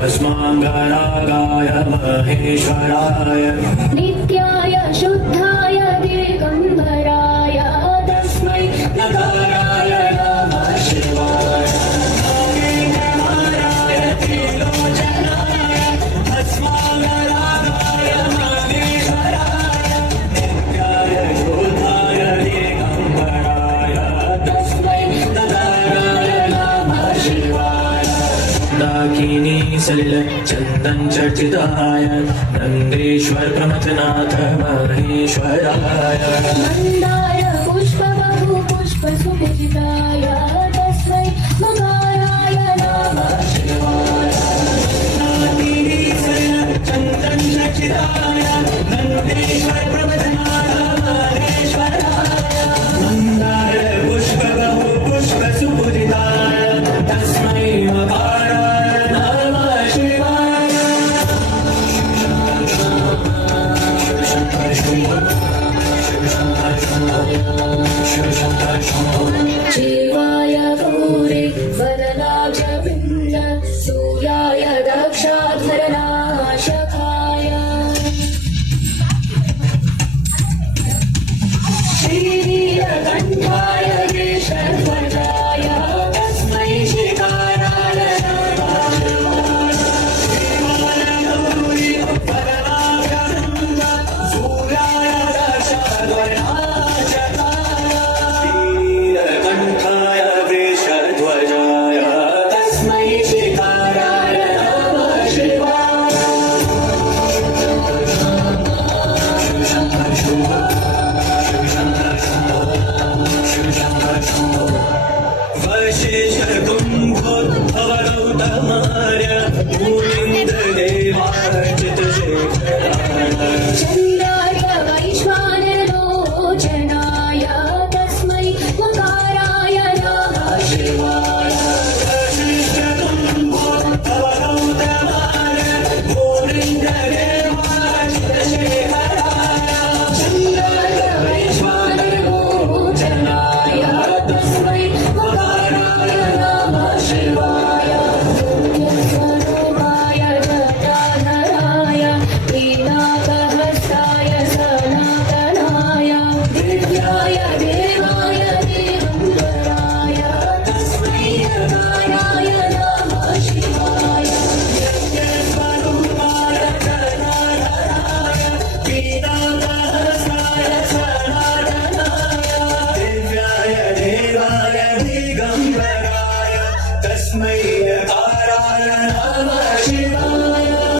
भस्माङ्गरागाय महेश्वराय नित्याय शुद्धाय दिगम्बराय तस्मै नकाराय नमः शिवाय नकाराय त्रिलोचनाय भस्माङ्गरागाय महेश्वराय नित्याय शुद्धाय दिगम्बराय तस्मै नकाराय नमः शिवाय दाकिनी सलिल चन्दन चर्चिताय नन्देश्वर प्रमथनाथ महेश्वराय मन्दार पुष्पबहु पुष्पसुपूजिताय तस्मै मकाराय नमः शिवाय दाकिनी सलिल चन्दन चर्चिताय नन्देश्वर प्रमथनाथ महेश्वराय मन्दार पुष्पबहु पुष्पसुपूजिताय तस्मै मकाराय नमः शिवाय शिवाय गौरे वरदाक्षपिण्ड सूर्याय दक्षाध्वरनाशक